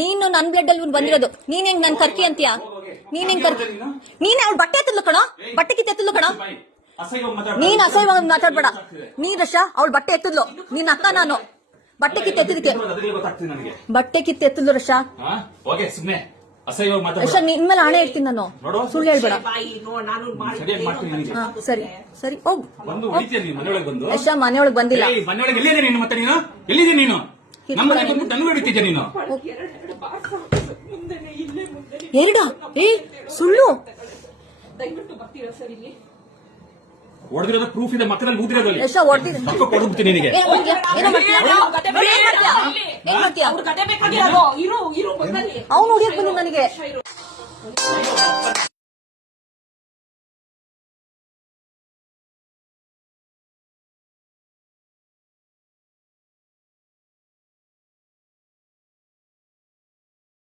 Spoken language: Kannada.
ನೀನು ನನ್ ಬ್ಲಡ್ ಅಲ್ಲಿ ಬಂದಿರೋದು. ನೀನ್ ಹೆಂಗ್ ನನ್ ಕರ್ಕಿ ಅಂತೀಯ? ನೀನ್ ಹೆಂಗ್ ಕರ್ಕಿ? ನೀನ್ ಅವ್ಳ ಬಟ್ಟೆ ಎತ್ತಲು ಕಣ? ಬಟ್ಟೆ ಕಿತ್ತ ಎತ್ತಲು ಕಣ? ನೀನ್ ಅಸಹ್ಯವಾಗಿ ಮಾತಾಡ್ಬೇಡ. ನೀನ್ ರಶ ಅವ್ಳ ಬಟ್ಟೆ ಎತ್ತದ್ಲು. ನಿನ್ನ ಅಕ್ಕ ನಾನು. ಬಟ್ಟೆ ಕಿತ್ತ ಎತ್ತದಕ್ಕೆ ಗೊತ್ತಾಗ್ತದೆ ನನಗೆ ಬಟ್ಟೆ ಕಿತ್ತ ಎತ್ತದ್ಲು ರಶ. ರಶ ನಿನ್ ಮೇಲೆ ಹಣೆ ಇಡ್ತೀನಿ ನಾನು. ನೋಡು. ಸುಳ್ಳು ಹೇಳ್ಬೇಡ. ಹಾ ಸರಿ. ಸರಿ ಹೋಗ್. ನೀನು ಮನೆಯೊಳಗೆ ಬಂದು? ಯಶ ಮನೆಯೊಳಗ್ ಬಂದಿಲ್ಲ. ಏಯ್, ಮನೆಯೊಳಗೆ ಎಲ್ಲಿದೆ ನೀನು? ಬಂದ್ಬಿಟ್ಟು ನನಗೂ ನೀನು? ಎರಡ. ಏ ಸುಳ್ಳು. ದಯವಿಟ್ಟು ಬರ್ತೀರಾ ಸರ್ ಇಲ್ಲಿ ಹೊಡೆದಿರೋದ ಪ್ರೂಫ್ ಇದೆ ಊದಿರೋದಲ್ಲಿ ಹೊಡ್ದಿದ್ ಕೊಡ್ಬಿಡ್ತೀನಿ ನಿನಗೆ. ಏನ್ ಮಾಡ್ತೀಯ? ಏನೋ ಮಾಡ್ತೀಯ ಏನ್ ಮಾಡ್ತೀಯ? ಏನ್ ಮಾಡ್ತೀಯ? ಅವ್ರ ಕತೆ ಬೇಕಾಗಿರೋದು. ಇರು ಇರು ಬಂದಲ್ಲಿ. ಅವ್ನು ಹೊಡಿಯಕ್ ಬಂದ್ ನನಗೆ.